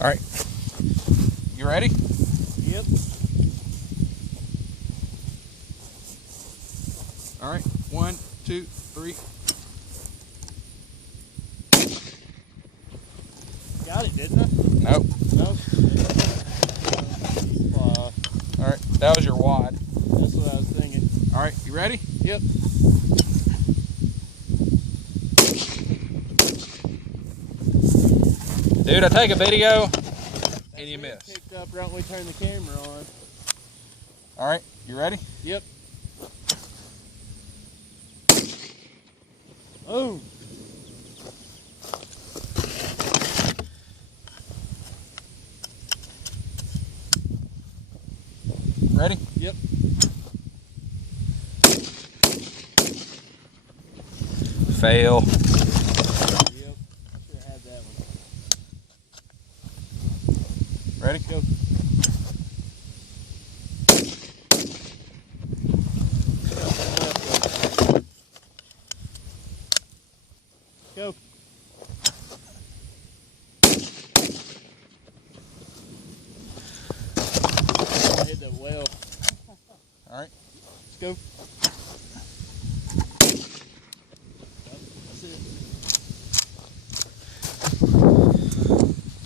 All right. You ready? Yep. All right. 1, 2, 3. Got it, didn't I? Nope. Nope. All right. That was your wad. That's what I was thinking. All right. You ready? Yep. Dude, I take a video and you miss. Picked up right when we turned the camera on. All right. You ready? Yep. Oh. Ready? Yep. Fail. Yep. Should have had that one. Ready? Go. Go. I hit that well. All right. Let's go.